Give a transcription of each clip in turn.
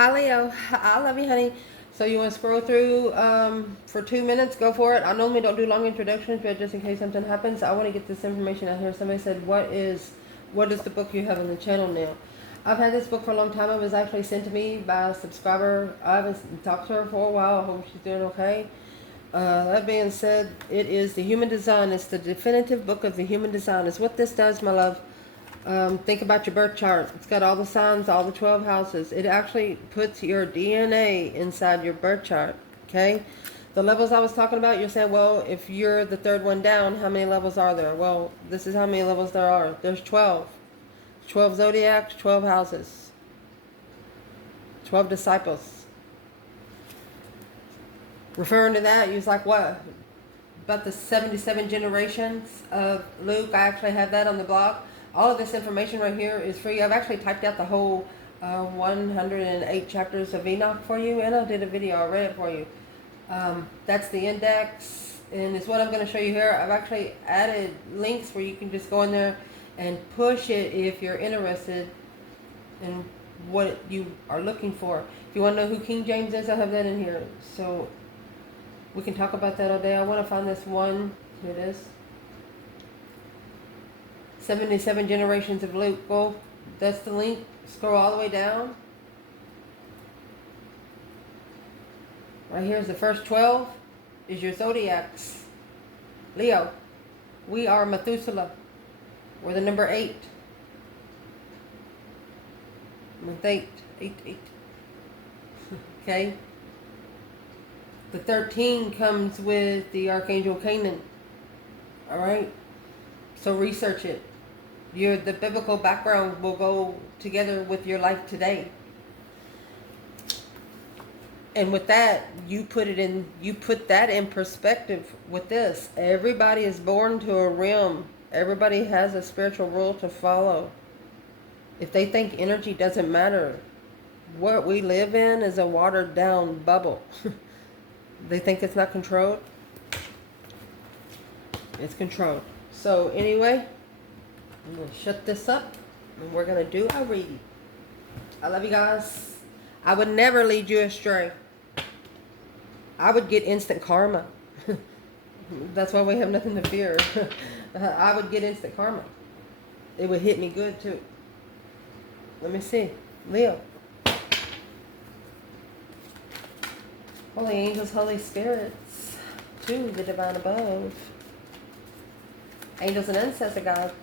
Hi Leo, I love you, honey. So you want to scroll through for 2 minutes? Go for it. I normally don't do long introductions, but just in case something happens, I want to get this information out here. Somebody said, what is the book you have on the channel now?" I've had this book for a long time. It was actually sent to me by a subscriber. I haven't talked to her for a while. I hope she's doing okay. That being said, it is the Human Design. It's the definitive book of the Human Design. It's what this does, my love. Think about your birth chart. It's got all the signs, all the 12 houses. It actually puts your DNA inside your birth chart. Okay? The levels I was talking about, you're saying, well, if you're the third one down, how many levels are there? Well, this is how many levels there are. There's 12. 12 zodiacs, 12 houses. 12 disciples. Referring to that, you was like, what? About the 77 generations of Luke. I actually have that on the blog. All of this information right here is free. I've actually typed out the whole 108 chapters of Enoch for you, and I did a video. I read it for you. That's the index, and it's what I'm going to show you here. I've actually added links where you can just go in there and push it if you're interested in what you are looking for. If you want to know who King James is, I have that in here. So we can talk about that all day. I want to find this one. Here it is. 77 generations of Luke. Well, that's the link. Scroll all the way down. Right here is the first 12 is your zodiacs. Leo. We are Methuselah. We're the number 8. With 8. Okay. The 13 comes with the Archangel Canaan. Alright. So research it. The biblical background will go together with your life today. And with that, you put that in perspective with this. Everybody is born to a realm. Everybody has a spiritual rule to follow. If they think energy doesn't matter, what we live in is a watered down bubble. They think it's not controlled. It's controlled. So anyway, I'm going to shut this up and we're going to do our reading. I love you guys. I would never lead you astray. I would get instant karma. That's why we have nothing to fear. I would get instant karma. It would hit me good too. Let me see. Leo. Holy angels, holy spirits, to the divine above. Angels and ancestor guides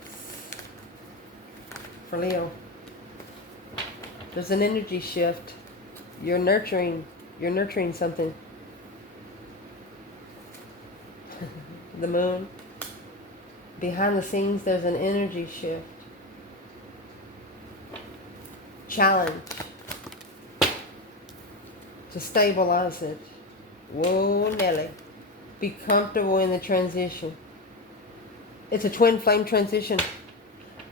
for Leo. There's an energy shift. You're nurturing something. The moon. Behind the scenes, there's an energy shift. Challenge. To stabilize it. Whoa, Nelly. Be comfortable in the transition. It's a twin flame transition.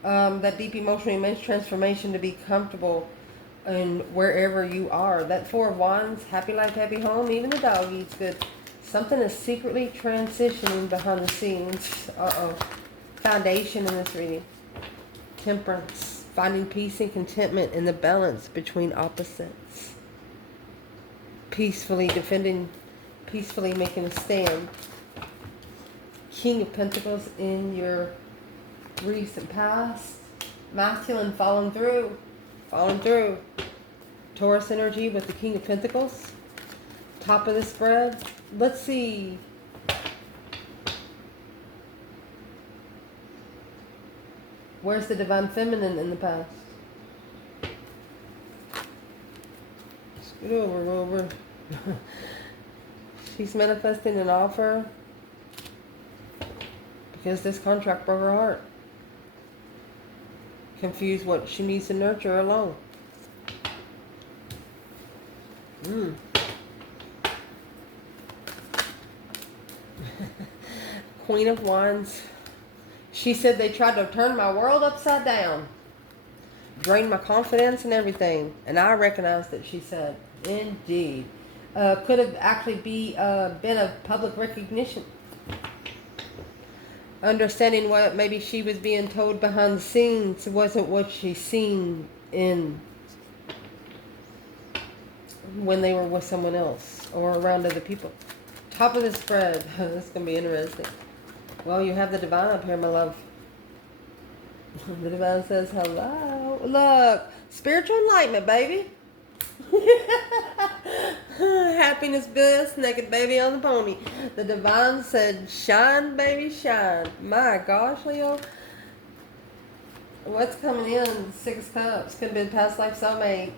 That deep emotional immense transformation to be comfortable in wherever you are. That 4 of Wands, happy life, happy home, even the dog eats good. Something is secretly transitioning behind the scenes. Foundation in this reading. Temperance. Finding peace and contentment in the balance between opposites. Peacefully defending, peacefully making a stand. King of Pentacles in your recent past. Masculine falling through. Taurus energy with the King of Pentacles. Top of the spread. Let's see. Where's the divine feminine in the past? Scoot over. She's manifesting an offer because this contract broke her heart. Confused what she needs to nurture alone. Queen of Wands. She said they tried to turn my world upside down. Drain my confidence and everything. And I recognized it, she said. Indeed. Could have actually been a public recognition. Understanding what maybe she was being told behind the scenes wasn't what she seen in when they were with someone else or around other people. Top of the spread. This is going to be interesting. Well, you have the divine up here, my love. The divine says hello. Look, spiritual enlightenment, baby. Happiness, bliss, naked baby on the pony. The divine said, shine, baby, shine. My gosh, Leo. What's coming in? 6 cups. Could have been past life soulmates.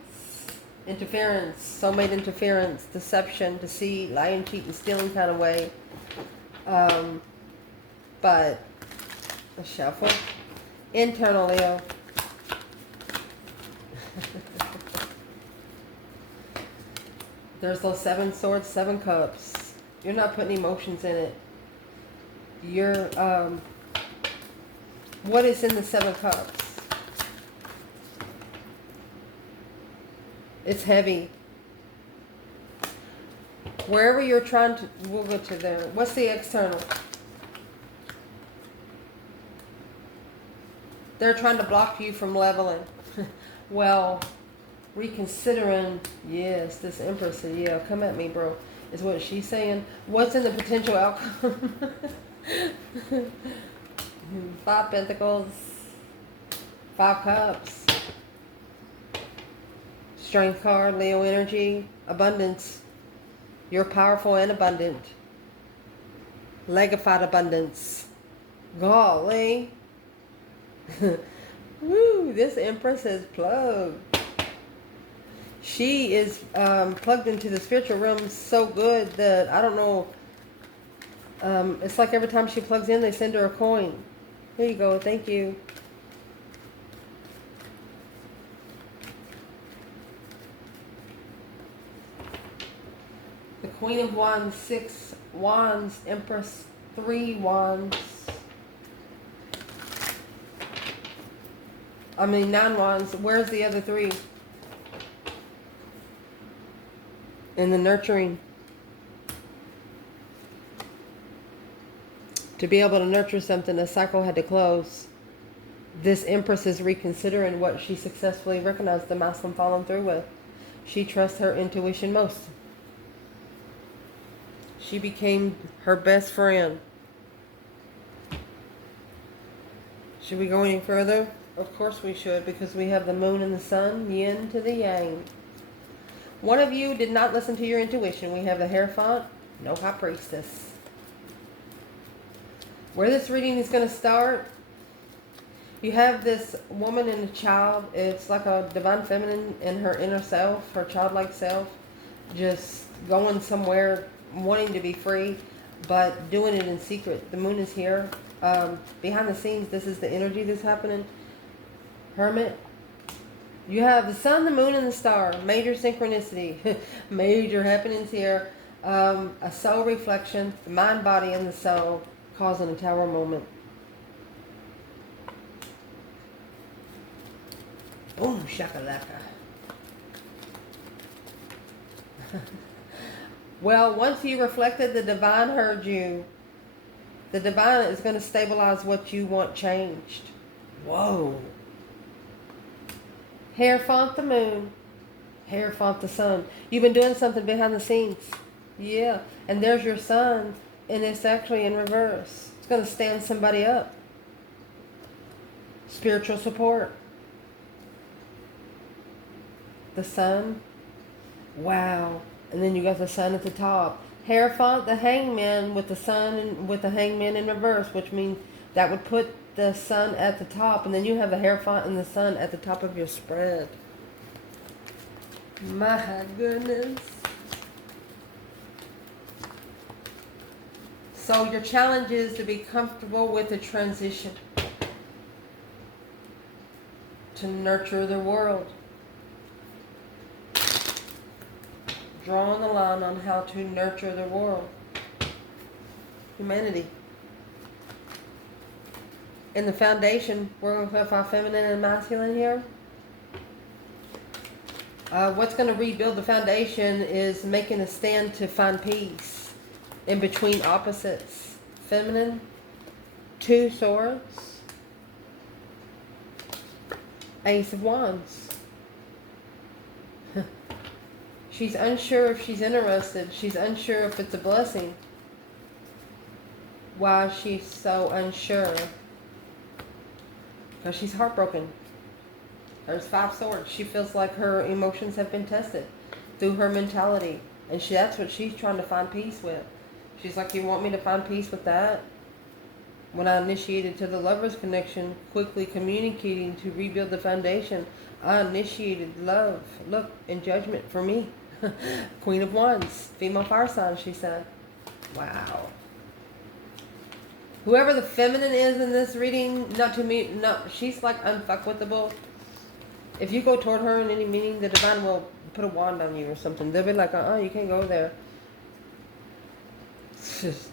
Interference. Soulmate interference. Deception. Deceit. Lying, cheating, stealing kind of way. But a shuffle. Internal, Leo. There's those 7 swords, 7 cups. You're not putting emotions in it. You're, what is in the 7 cups? It's heavy. Wherever you're trying to, we'll go to there. What's the external? They're trying to block you from leveling. Well, reconsidering, yes, this Empress, yeah, come at me, bro, is what she's saying. What's in the potential outcome? 5 Pentacles, 5 Cups, Strength card, Leo energy, abundance. You're powerful and abundant. Legified abundance. Golly. Woo, this Empress is plugged. She is plugged into the spiritual realm so good that, I don't know, it's like every time she plugs in, they send her a coin. Here you go. Thank you. The Queen of Wands, 6 Wands, Empress, 3 Wands. 9 Wands. Where's the other 3? In the nurturing. To be able to nurture something, a cycle had to close. This Empress is reconsidering what she successfully recognized the masculine following through with. She trusts her intuition most. She became her best friend. Should we go any further? Of course we should, because we have the moon and the sun, yin to the yang. One of you did not listen to your intuition. We have the Hierophant, no High Priestess. Where this reading is going to start, you have this woman and a child. It's like a divine feminine in her inner self, her childlike self, just going somewhere, wanting to be free, but doing it in secret. The moon is here. Behind the scenes, this is the energy that's happening. Hermit. You have the sun, the moon, and the star. Major synchronicity. Major happenings here. A soul reflection. The mind, body, and the soul causing a tower moment. Boom, shakalaka. Well, once you reflected, the divine heard you. The divine is going to stabilize what you want changed. Whoa. Hierophant the moon. Hierophant the sun. You've been doing something behind the scenes. Yeah. And there's your sun. And it's actually in reverse. It's going to stand somebody up. Spiritual support. The sun. Wow. And then you got the sun at the top. Hierophant, the hangman with the sun and with the hangman in reverse, which means that would put the sun at the top, and then you have the Hierophant and the sun at the top of your spread. My goodness. So your challenge is to be comfortable with the transition. To nurture the world. Drawing the line on how to nurture the world. Humanity. In the foundation, we're going to clarify feminine and masculine here. What's going to rebuild the foundation is making a stand to find peace in between opposites. Feminine, 2 swords, Ace of Wands. She's unsure if she's interested. She's unsure if it's a blessing. Why is she so unsure? Because she's heartbroken. There's 5 swords. She feels like her emotions have been tested through her mentality. And that's what she's trying to find peace with. She's like, you want me to find peace with that? When I initiated to the Lover's connection, quickly communicating to rebuild the foundation, I initiated love, look, and judgment for me. Queen of Wands, female fire sign, she said. Wow. Whoever the feminine is in this reading, not to me, no, she's like unfuckwithable. If you go toward her in any meaning, the divine will put a wand on you or something. They'll be like, you can't go there. Because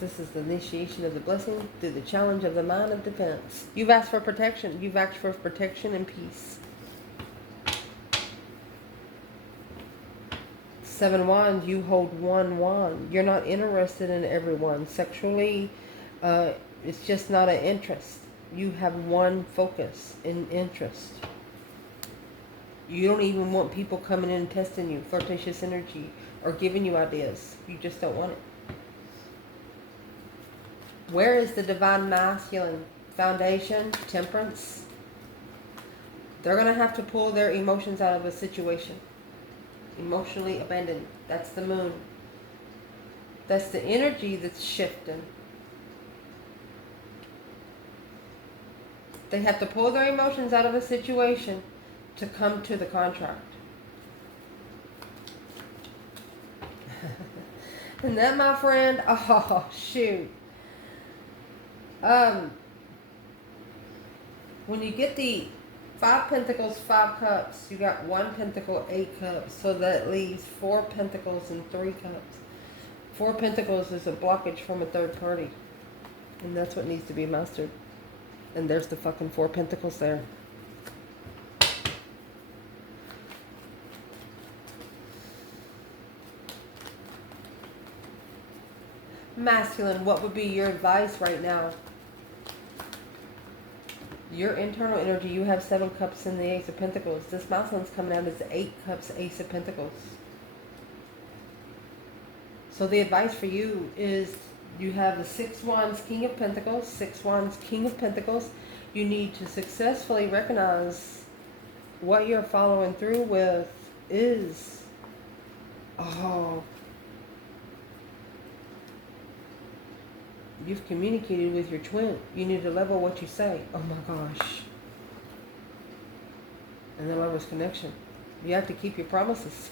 this is the initiation of the blessing through the challenge of the mind of defense. You've asked for protection. You've asked for protection and peace. 7 wands, you hold 1 wand. You're not interested in everyone. Sexually, it's just not an interest. You have one focus and interest. You don't even want people coming in and testing you, flirtatious energy, or giving you ideas. You just don't want it. Where is the divine masculine? Foundation, temperance. They're going to have to pull their emotions out of a situation. Emotionally abandoned. That's the moon. That's the energy that's shifting. They have to pull their emotions out of a situation to come to the contract. And that, my friend, oh, shoot. When you get the 5 pentacles, 5 cups, you got 1 pentacle, 8 cups. So that leaves 4 pentacles and 3 cups. 4 pentacles is a blockage from a third party. And that's what needs to be mastered. And there's the fucking 4 pentacles there. Masculine, what would be your advice right now? Your internal energy, you have 7 cups and the Ace of Pentacles. This masculine's coming out as 8 cups, Ace of Pentacles. So the advice for you is you have the 6 wands, King of Pentacles, 6 wands, King of Pentacles. You need to successfully recognize what you're following through with is, you've communicated with your twin. You need to level what you say. Oh my gosh. And the Lover's connection. You have to keep your promises.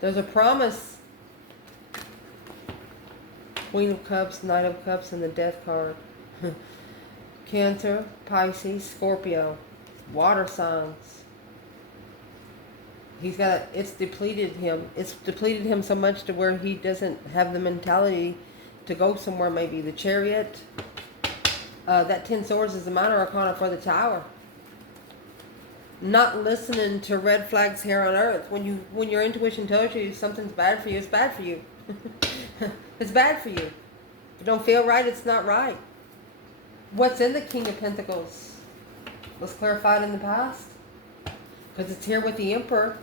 There's a promise. Queen of Cups, Knight of Cups, and the Death card. Cancer, Pisces, Scorpio, water signs. He's got it's depleted him. It's depleted him so much to where he doesn't have the mentality to go somewhere. Maybe the Chariot. That 10 swords is the minor arcana for the Tower. Not listening to red flags here on earth. When your intuition tells you something's bad for you, it's bad for you. It's bad for you. If it don't feel right, it's not right. What's in the King of Pentacles was clarified in the past. Because it's here with the Emperor.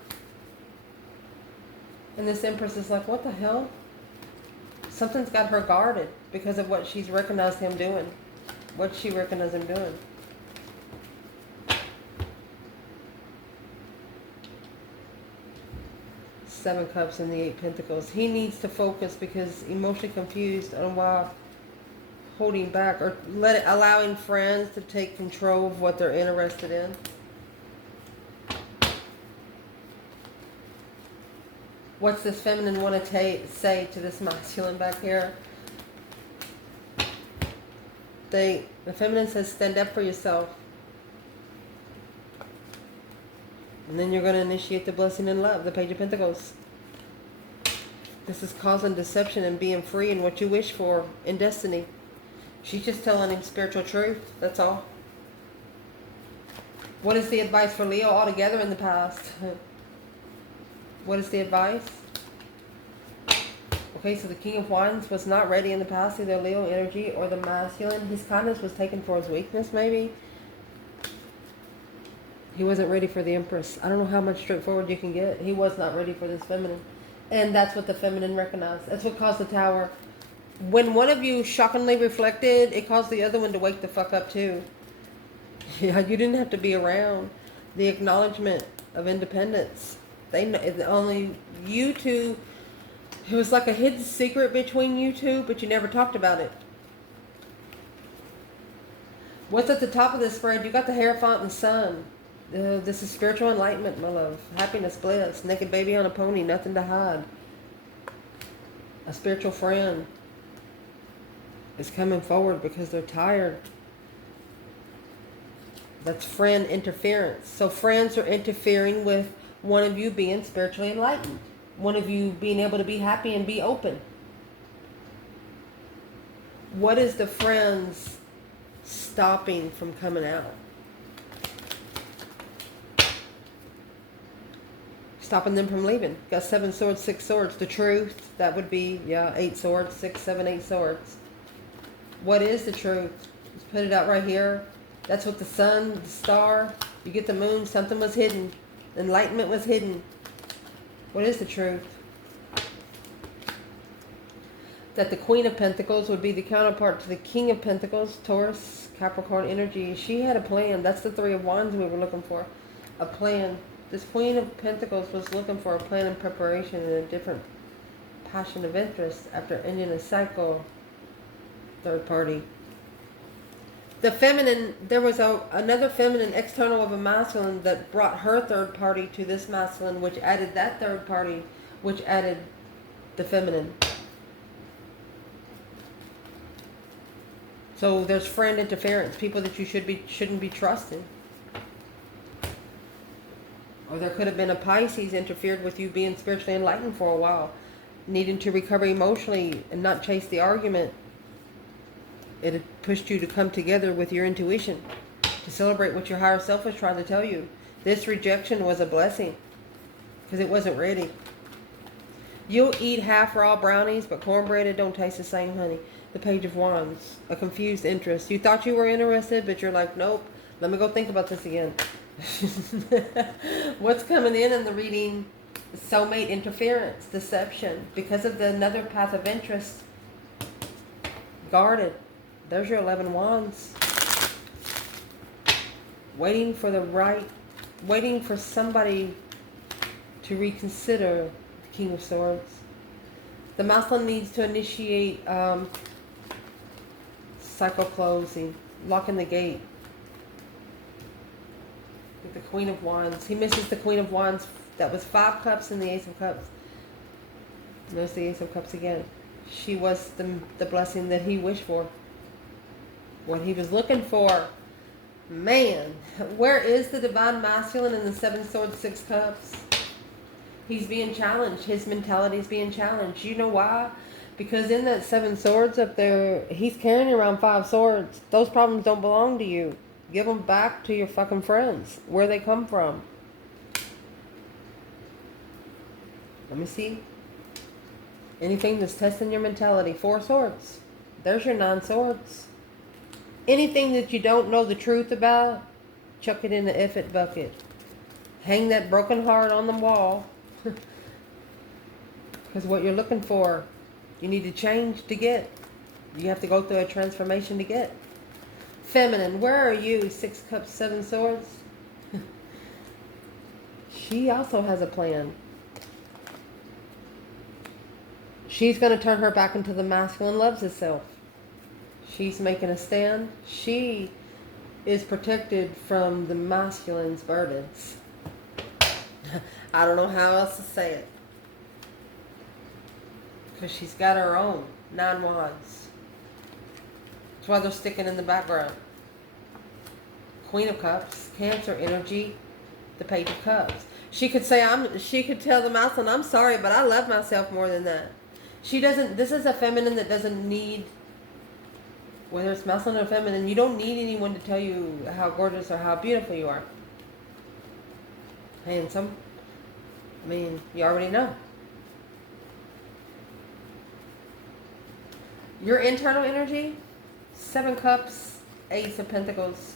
And this Empress is like, what the hell? Something's got her guarded because of what she's recognized him doing. What she recognized him doing. Seven Cups and the 8 Pentacles. He needs to focus because emotionally confused on why holding back or allowing friends to take control of what they're interested in. What's this feminine want to say to this masculine back here? The feminine says, stand up for yourself. And then you're going to initiate the blessing and love, the Page of Pentacles. This is causing deception and being free in what you wish for in destiny. She's just telling him spiritual truth. That's all. What is the advice for Leo altogether in the past? What is the advice? Okay, so the King of Wands was not ready in the past, either Leo energy or the masculine. His kindness was taken for his weakness, maybe. He wasn't ready for the Empress. I don't know how much straightforward you can get. He was not ready for this feminine. And that's what the feminine recognized. That's what caused the Tower. When one of you shockingly reflected, it caused the other one to wake the fuck up too. Yeah, you didn't have to be around. The acknowledgement of independence. They only you two. It was like a hidden secret between you two, but you never talked about it. What's at the top of this spread? You got the Hierophant and the Sun. This is spiritual enlightenment, my love. Happiness, bliss. Naked baby on a pony, nothing to hide. A spiritual friend is coming forward because they're tired. That's friend interference. So friends are interfering with one of you being spiritually enlightened. One of you being able to be happy and be open. What is the friends stopping from coming out? Stopping them from leaving. Got 7 swords, 6 swords. The truth, that would be, 8 swords, 6, 7, 8 swords. What is the truth? Let's put it out right here. That's what the sun, the star, you get the moon, something was hidden. Enlightenment was hidden. What is the truth? That the Queen of Pentacles would be the counterpart to the King of Pentacles, Taurus, Capricorn energy. She had a plan. That's the 3 of Wands we were looking for. A plan. This Queen of Pentacles was looking for a plan and preparation and a different passion of interest after ending a cycle. Third party. The feminine, there was another feminine external of a masculine that brought her third party to this masculine, which added that third party, which added the feminine. So there's friend interference, people that you shouldn't be trusting. Or there could have been a Pisces interfered with you being spiritually enlightened for a while, needing to recover emotionally and not chase the argument. It had pushed you to come together with your intuition, to celebrate what your higher self was trying to tell you. This rejection was a blessing, because it wasn't ready. You'll eat half raw brownies, but cornbread, it don't taste the same, honey. The Page of Wands, a confused interest. You thought you were interested, but you're like, nope, let me go think about this again. What's coming in the reading? Soulmate interference, deception. Because of the another path of interest, guarded. There's your 11 Wands. Waiting for somebody to reconsider the King of Swords. The masculine needs to initiate cycle closing, locking the gate. With the Queen of Wands. He misses the Queen of Wands. That was 5 cups and the Ace of Cups. There's the Ace of Cups again. She was the blessing that he wished for. What he was looking for. Man, where is the divine masculine in the 7 swords, 6 cups? He's being challenged. His mentality is being challenged. You know why? Because in that 7 swords up there, he's carrying around 5 swords. Those problems don't belong to you. Give them back to your fucking friends. Where they come from. Let me see. Anything that's testing your mentality. 4 swords. There's your 9 swords. Anything that you don't know the truth about, chuck it in the F it bucket. Hang that broken heart on the wall. Because what you're looking for, you need to change to get. You have to go through a transformation to get. Feminine, where are you? 6 cups, 7 swords. She also has a plan. She's going to turn her back into the masculine, loves itself. She's making a stand. She is protected from the masculine's burdens. I don't know how else to say it. Because she's got her own 9 wands. That's why they're sticking in the background. Queen of Cups, Cancer energy, the Page of Cups. She could say, she could tell the masculine, I'm sorry, but I love myself more than that. She doesn't, this is a feminine that doesn't need, whether it's masculine or feminine, you don't need anyone to tell you how gorgeous or how beautiful you are. Handsome. I mean, you already know. Your internal energy, 7 cups, Ace of Pentacles.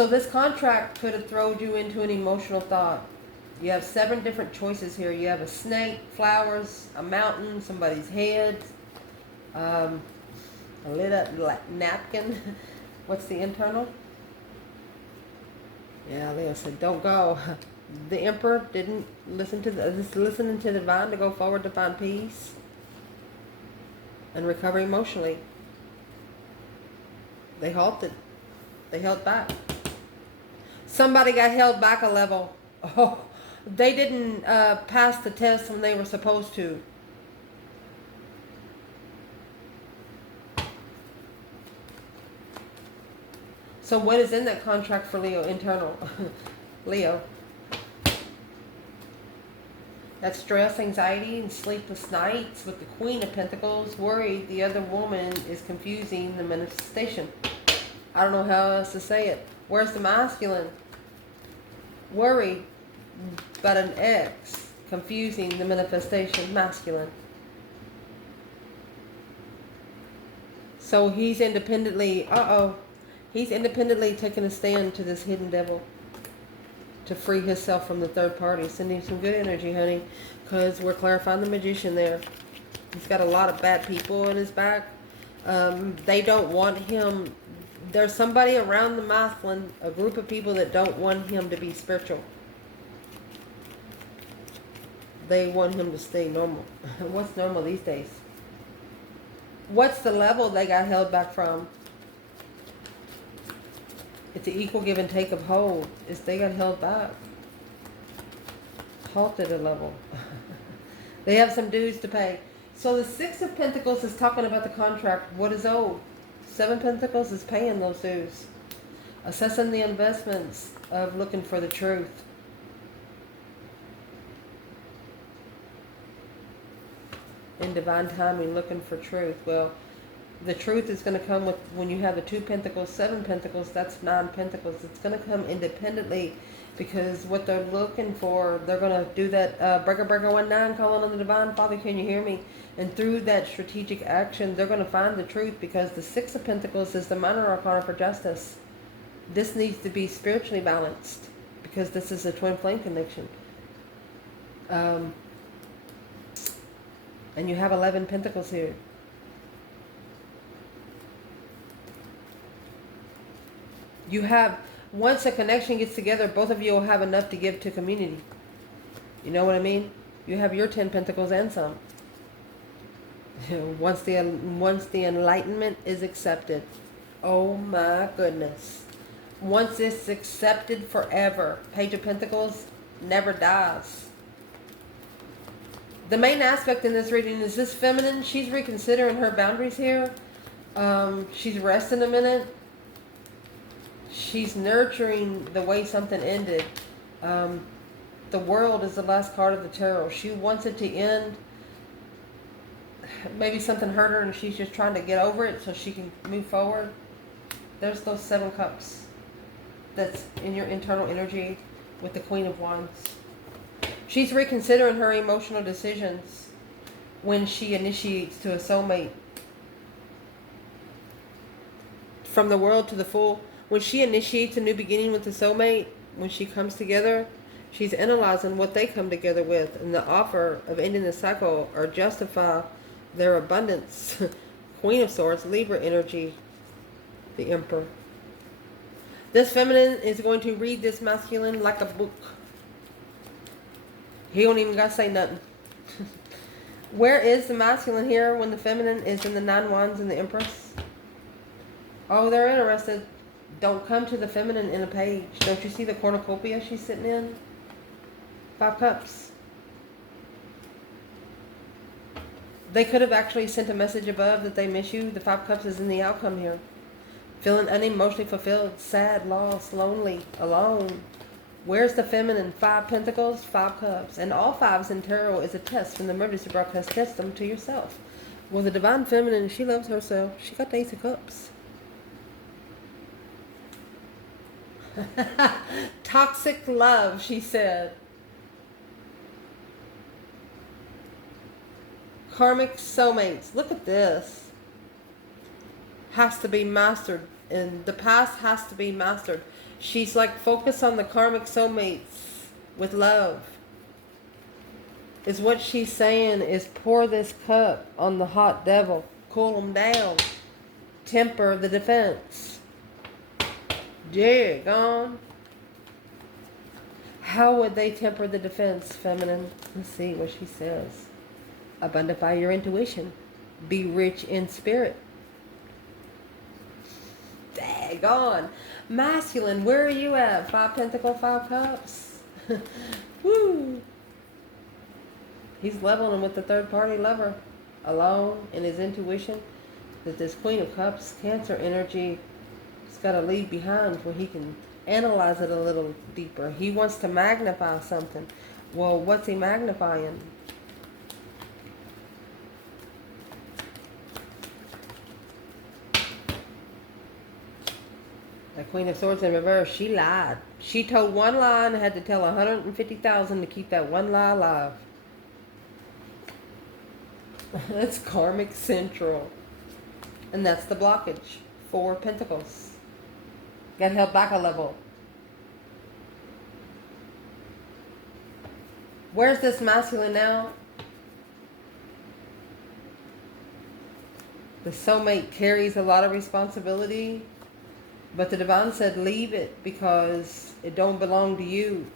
So this contract could have thrown you into an emotional thought. You have 7 different choices here. You have a snake, flowers, a mountain, somebody's head, a lit up napkin. What's the internal? Yeah, Leo said, don't go. The Emperor didn't listen to listening to the divine to go forward to find peace and recover emotionally. They halted. They held back. Somebody got held back a level. Oh, they didn't pass the test when they were supposed to. So what is in that contract for Leo? Internal. Leo. That's stress, anxiety, and sleepless nights with the Queen of Pentacles. Worried the other woman is confusing the manifestation. I don't know how else to say it. Where's the masculine? Worried about an ex, confusing the manifestation, masculine. So he's independently, he's independently taking a stand to this hidden devil to free himself from the third party. Sending some good energy, honey, because we're clarifying the magician there. He's got a lot of bad people in his back. They don't want him. There's somebody around the masculine, a group of people that don't want him to be spiritual. They want him to stay normal. What's normal these days? What's the level they got held back from? It's an equal give and take of hold. It's they got held back. Halted a level. They have some dues to pay. So the 6 of Pentacles is talking about the contract. What is owed? 7 Pentacles is paying those dues. Assessing the investments of looking for the truth. In divine timing, looking for truth. Well, the truth is going to come with, when you have the 2 Pentacles, 7 Pentacles, that's 9 Pentacles. It's going to come independently, because what they're looking for, they're going to do that breaker 19, calling on the divine. Father, can you hear me? And through that strategic action, they're going to find the truth, because the 6 of Pentacles is the minor arcana for justice. This needs to be spiritually balanced, because this is a twin flame connection. And you have 11 Pentacles here. You have, once a connection gets together, both of you will have enough to give to community. You know what I mean? You have your 10 Pentacles and some. Once the enlightenment is accepted. Oh my goodness. Once it's accepted forever. Page of Pentacles never dies. The main aspect in this reading is this feminine. She's reconsidering her boundaries here. She's resting a minute. She's nurturing the way something ended. The World is the last card of the tarot. She wants it to end. Maybe something hurt her and she's just trying to get over it so she can move forward. There's those 7 cups that's in your internal energy with the Queen of Wands. She's reconsidering her emotional decisions when she initiates to a soulmate. From the World to the Fool. When she initiates a new beginning with the soulmate, when she comes together, she's analyzing what they come together with and the offer of ending the cycle or justify their abundance. Queen of Swords, Libra energy, the Emperor. This feminine is going to read this masculine like a book. He don't even got to say nothing. Where is the masculine here when the feminine is in the 9 Wands and the Empress? Oh, they're interested. Don't come to the feminine in a page. Don't you see the cornucopia she's sitting in? 5 cups. They could have actually sent a message above that they miss you. The 5 cups is in the outcome here. Feeling unemotionally fulfilled, sad, lost, lonely, alone. Where's the feminine? 5 Pentacles, 5 cups. And all 5s in tarot is a test from the emergency broadcast. Test them to yourself. Well, the divine feminine, she loves herself. She got the Ace of Cups. Toxic love, she said. Karmic soulmates. Look at this. Has to be mastered. And the past has to be mastered. She's like focused on the karmic soulmates with love. Is what she's saying is pour this cup on the hot devil. Cool them down. Temper the defense. Gone. How would they temper the defense, feminine? Let's see what she says. Abundify your intuition. Be rich in spirit. Daggone. Masculine, where are you at? 5 Pentacles, 5 Cups. Woo. He's leveling with the third party lover. Alone in his intuition. That this Queen of Cups, Cancer energy, has got to leave behind where he can analyze it a little deeper. He wants to magnify something. Well, what's he magnifying? The Queen of Swords in reverse, she lied. She told one lie and had to tell 150,000 to keep that one lie alive. That's karmic central. And that's the blockage. 4 Pentacles. Got held back a level. Where's this masculine now? The soulmate carries a lot of responsibility. But the divine said leave it because it don't belong to you.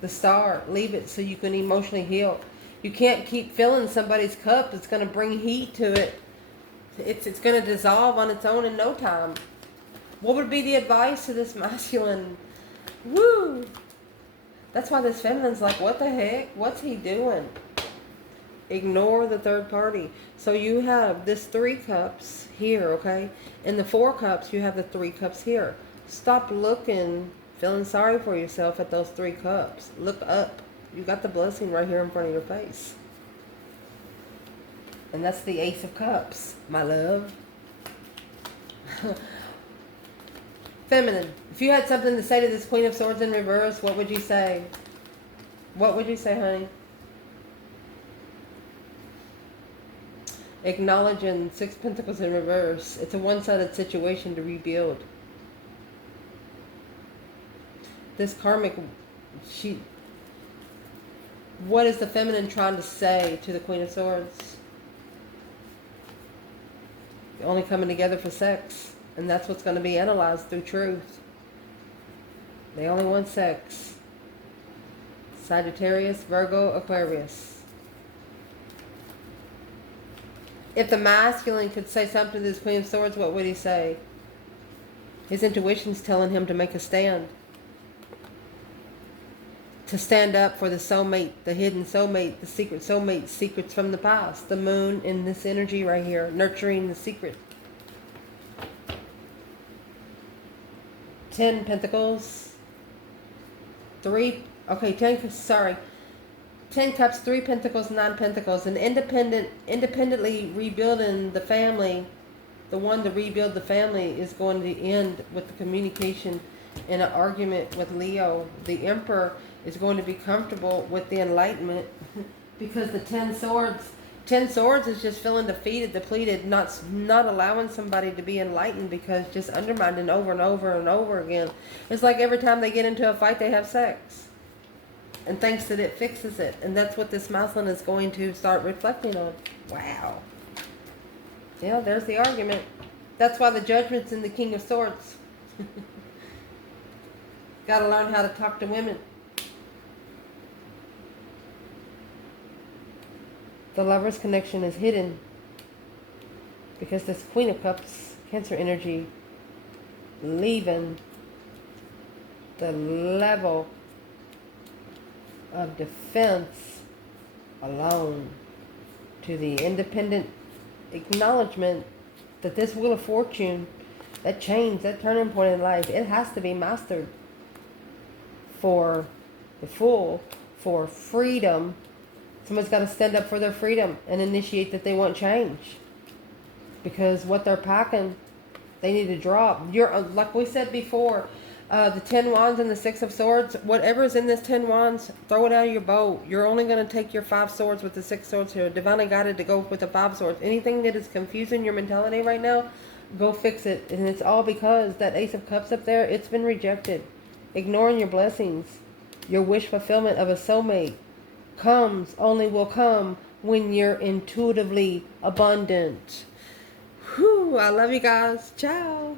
The star, leave it so you can emotionally heal. You can't keep filling somebody's cup. It's going to bring heat to it. It's going to dissolve on its own in no time. What would be the advice to this masculine? Woo! That's why this feminine's like, what the heck? What's he doing? Ignore the third party. So you have this 3 cups here, okay? In the 4 cups, you have the 3 cups here. Stop looking, feeling sorry for yourself at those 3 cups. Look up. You got the blessing right here in front of your face. And that's the Ace of Cups, my love. Feminine, if you had something to say to this Queen of Swords in reverse, what would you say? What would you say, honey? Acknowledging 6 Pentacles in reverse. It's a one-sided situation to rebuild. This karmic, what is the feminine trying to say to the Queen of Swords? You're only coming together for sex. And that's what's going to be analyzed through truth. They only want sex. Sagittarius, Virgo, Aquarius. If the masculine could say something to this Queen of Swords, what would he say? His intuition's telling him to make a stand. To stand up for the soulmate, the hidden soulmate, the secret soulmate, secrets from the past. The moon in this energy right here, nurturing the secret. 10 Pentacles. 10 Cups, 3 Pentacles, 9 Pentacles. And independently rebuilding the family, the one to rebuild the family is going to end with the communication in an argument with Leo. The Emperor is going to be comfortable with the enlightenment because the 10 Swords is just feeling defeated, depleted, not allowing somebody to be enlightened because just undermining over and over and over again. It's like every time they get into a fight, they have sex. And thinks that it fixes it. And that's what this masculine is going to start reflecting on. Wow. Yeah, there's the argument. That's why the Judgment's in the King of Swords. Got to learn how to talk to women. The Lover's connection is hidden because this Queen of Cups, Cancer energy, leaving the level of defense alone to the independent acknowledgement that this Wheel of Fortune, that change, that turning point in life, it has to be mastered for the Fool, for freedom. Someone's got to stand up for their freedom and initiate that they want change. Because what they're packing, they need to drop. You're like we said before, the 10 Wands and the 6 of Swords, whatever's in this 10 Wands, throw it out of your boat. You're only going to take your 5 Swords with the 6 Swords here. Divinely guided to go with the 5 Swords. Anything that is confusing your mentality right now, Go fix it. And it's all because that Ace of Cups up there, it's been rejected. Ignoring your blessings. Your wish fulfillment of a soulmate only will come when you're intuitively abundant. Whew, I love you guys. Ciao.